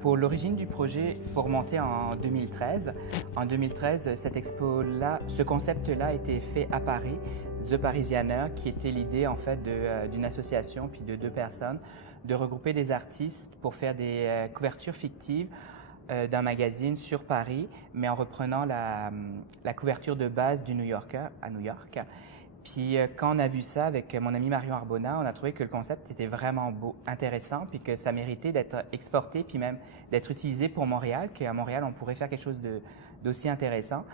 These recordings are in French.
Pour l'origine du projet, il faut remonter en 2013. En 2013, cette expo-là, ce concept-là a été fait à Paris, The Parisianer, qui était l'idée en fait d'une association puis de deux personnes de regrouper des artistes pour faire des couvertures fictives d'un magazine sur Paris, mais en reprenant la couverture de base du New Yorker à New York. Puis quand on a vu ça avec mon ami Marion Arbona, on a trouvé que le concept était vraiment beau, intéressant, puis que ça méritait d'être exporté, puis même d'être utilisé pour Montréal, qu'à Montréal, on pourrait faire quelque chose d'aussi intéressant.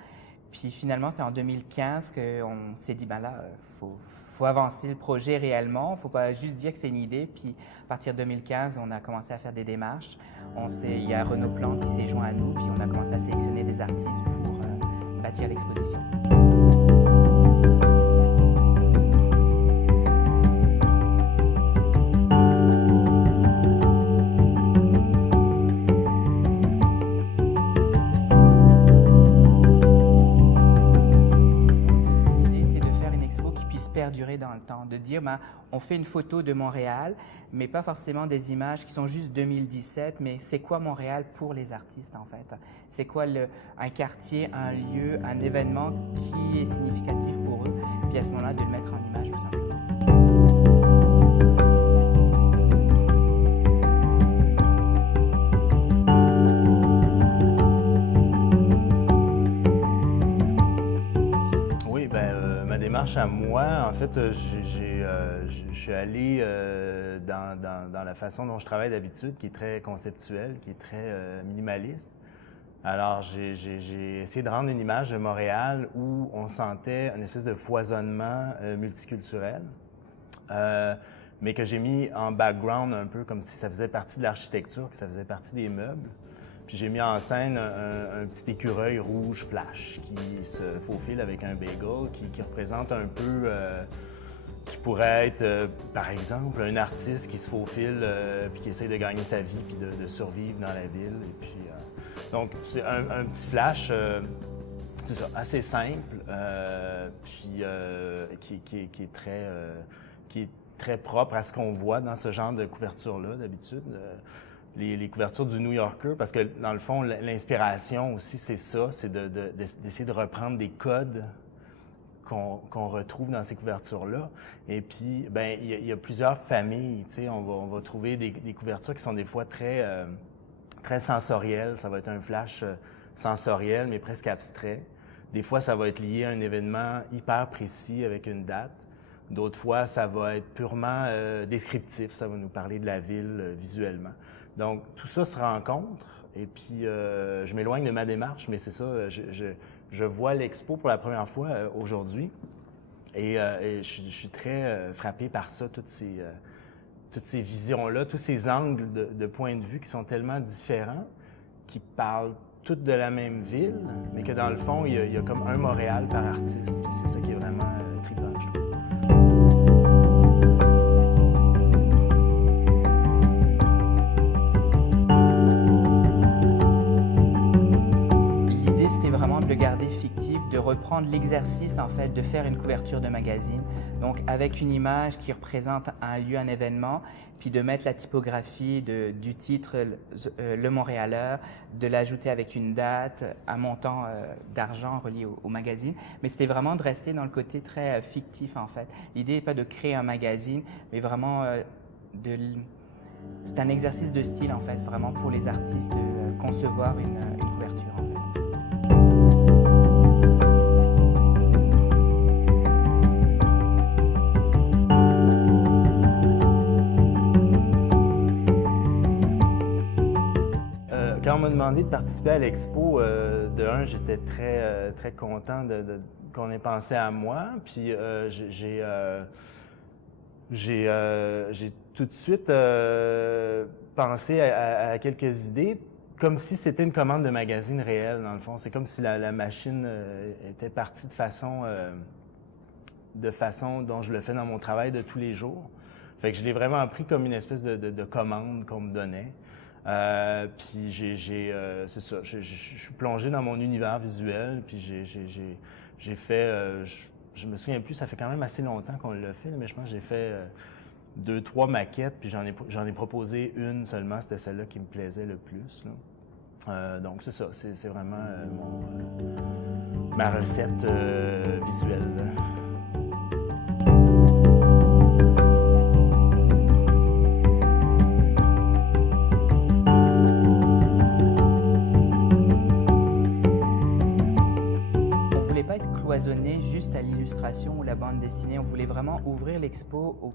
Puis finalement, c'est en 2015 qu'on s'est dit, ben là, faut avancer le projet réellement, il ne faut pas juste dire que c'est une idée. Puis à partir de 2015, on a commencé à faire des démarches. Il y a Renaud Plante qui s'est joint à nous, puis on a commencé à sélectionner des artistes pour bâtir l'exposition. Perdurer dans le temps, de dire on fait une photo de Montréal, mais pas forcément des images qui sont juste 2017, mais c'est quoi Montréal pour les artistes en fait? C'est quoi un quartier, un lieu, un événement qui est significatif pour eux? Puis à ce moment-là, de le mettre en image tout simplement. Ma démarche à moi, en fait, je suis allé dans la façon dont je travaille d'habitude, qui est très conceptuelle, qui est très minimaliste. Alors, j'ai essayé de rendre une image de Montréal où on sentait une espèce de foisonnement multiculturel, mais que j'ai mis en background un peu comme si ça faisait partie de l'architecture, que ça faisait partie des meubles. Puis j'ai mis en scène un petit écureuil rouge flash qui se faufile avec un bagel, qui représente un peu, qui pourrait être, par exemple, un artiste qui se faufile puis qui essaie de gagner sa vie puis de survivre dans la ville. Et puis, donc, c'est un petit flash, c'est ça, assez simple, puis qui est très propre à ce qu'on voit dans ce genre de couverture-là d'habitude. Les couvertures du New Yorker, parce que dans le fond, l'inspiration aussi, c'est ça, c'est d'essayer de reprendre des codes qu'on retrouve dans ces couvertures-là. Et puis, ben il y a plusieurs familles, tu sais, on va trouver des couvertures qui sont des fois très sensorielles. Ça va être un flash sensoriel, mais presque abstrait. Des fois, ça va être lié à un événement hyper précis avec une date. D'autres fois, ça va être purement descriptif, ça va nous parler de la ville visuellement. Donc, tout ça se rencontre et puis je m'éloigne de ma démarche, mais c'est ça, je vois l'expo pour la première fois aujourd'hui et je suis très frappé par ça, toutes ces visions-là, tous ces angles de points de vue qui sont tellement différents, qui parlent toutes de la même ville, mais que dans le fond, il y a comme un Montréal par artiste, puis c'est ça qui est vraiment trippant, je trouve. De garder fictif, de reprendre l'exercice en fait de faire une couverture de magazine, donc avec une image qui représente un lieu, un événement, puis de mettre la typographie du titre Le Montréaleur, de l'ajouter avec une date, un montant d'argent relié au magazine, mais c'était vraiment de rester dans le côté très fictif en fait. L'idée n'est pas de créer un magazine, mais vraiment c'est un exercice de style en fait, vraiment pour les artistes de concevoir une couverture en fait. Quand on m'a demandé de participer à l'expo, de un, j'étais très content qu'on ait pensé à moi. Puis j'ai tout de suite pensé à quelques idées, comme si c'était une commande de magazine réelle, dans le fond. C'est comme si la machine était partie de façon dont je le fais dans mon travail de tous les jours. Fait que je l'ai vraiment pris comme une espèce de commande qu'on me donnait. Puis c'est ça, je suis plongé dans mon univers visuel, puis j'ai fait, je me souviens plus, ça fait quand même assez longtemps qu'on l'a fait, mais je pense que j'ai fait 2, 3 maquettes, puis j'en ai proposé une seulement. C'était celle-là qui me plaisait le plus, là. Donc, c'est ça. C'est vraiment ma recette visuelle, là. Cloisonné juste à l'illustration ou la bande dessinée. On voulait vraiment ouvrir l'expo au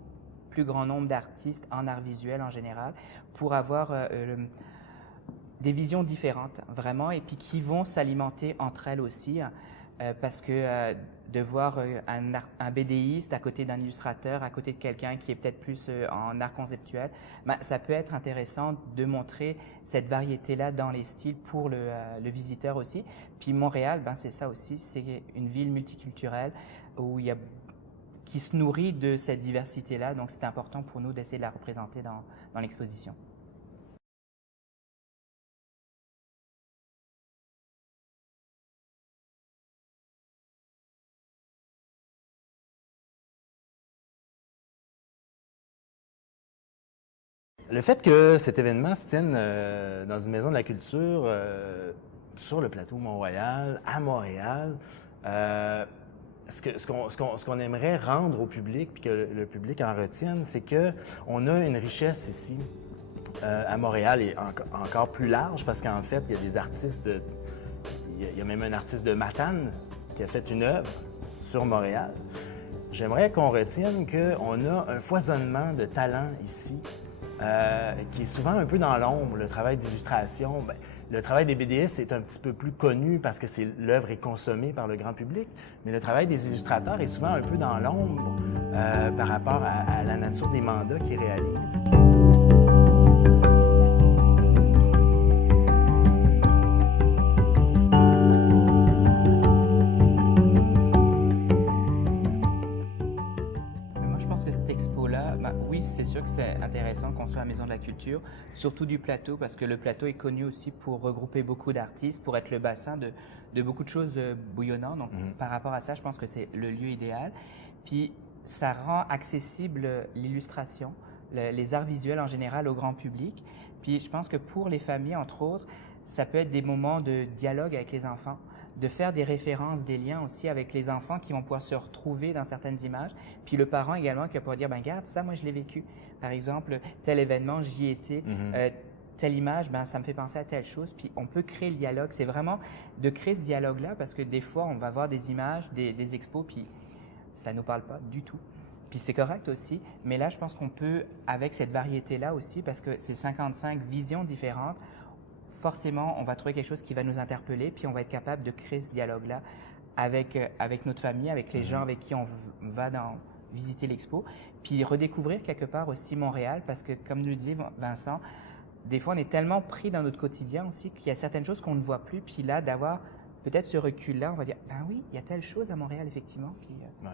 plus grand nombre d'artistes en art visuel en général pour avoir des visions différentes vraiment et puis qui vont s'alimenter entre elles aussi parce que de voir un BDiste à côté d'un illustrateur, à côté de quelqu'un qui est peut-être plus en art conceptuel, ben, ça peut être intéressant de montrer cette variété-là dans les styles pour le visiteur aussi. Puis Montréal, ben, c'est ça aussi, c'est une ville multiculturelle où il y a qui se nourrit de cette diversité-là, donc c'est important pour nous d'essayer de la représenter dans l'exposition. Le fait que cet événement se tienne dans une maison de la culture sur le plateau Mont-Royal, à Montréal, ce qu'on aimerait rendre au public, puis que le public en retienne, c'est qu'on a une richesse ici à Montréal et encore plus large, parce qu'en fait, il y a des artistes, il y a même un artiste de Matane qui a fait une œuvre sur Montréal. J'aimerais qu'on retienne qu'on a un foisonnement de talents ici, qui est souvent un peu dans l'ombre. Le travail d'illustration, bien, le travail des BDistes est un petit peu plus connu parce que l'œuvre est consommée par le grand public, mais le travail des illustrateurs est souvent un peu dans l'ombre par rapport à la nature des mandats qu'ils réalisent. Oui, c'est sûr que c'est intéressant qu'on soit à la Maison de la Culture, surtout du plateau, parce que le plateau est connu aussi pour regrouper beaucoup d'artistes, pour être le bassin de beaucoup de choses bouillonnantes. Donc, par rapport à ça, je pense que c'est le lieu idéal. Puis, ça rend accessible l'illustration, les arts visuels en général au grand public. Puis, je pense que pour les familles, entre autres, ça peut être des moments de dialogue avec les enfants, de faire des références, des liens aussi avec les enfants qui vont pouvoir se retrouver dans certaines images. Puis le parent également qui va pouvoir dire, ben regarde, ça, moi, je l'ai vécu. Par exemple, tel événement, j'y étais. Telle image, ben, ça me fait penser à telle chose. Puis on peut créer le dialogue. C'est vraiment de créer ce dialogue-là parce que des fois, on va voir des images, des expos, puis ça ne nous parle pas du tout. Puis c'est correct aussi. Mais là, je pense qu'on peut, avec cette variété-là aussi, parce que c'est 55 visions différentes, forcément, on va trouver quelque chose qui va nous interpeller, puis on va être capable de créer ce dialogue-là avec notre famille, avec les gens avec qui on va visiter l'expo, puis redécouvrir quelque part aussi Montréal, parce que comme nous le disait Vincent, des fois on est tellement pris dans notre quotidien aussi qu'il y a certaines choses qu'on ne voit plus, puis là, d'avoir peut-être ce recul-là, on va dire, ben oui, il y a telle chose à Montréal, effectivement. Ouais.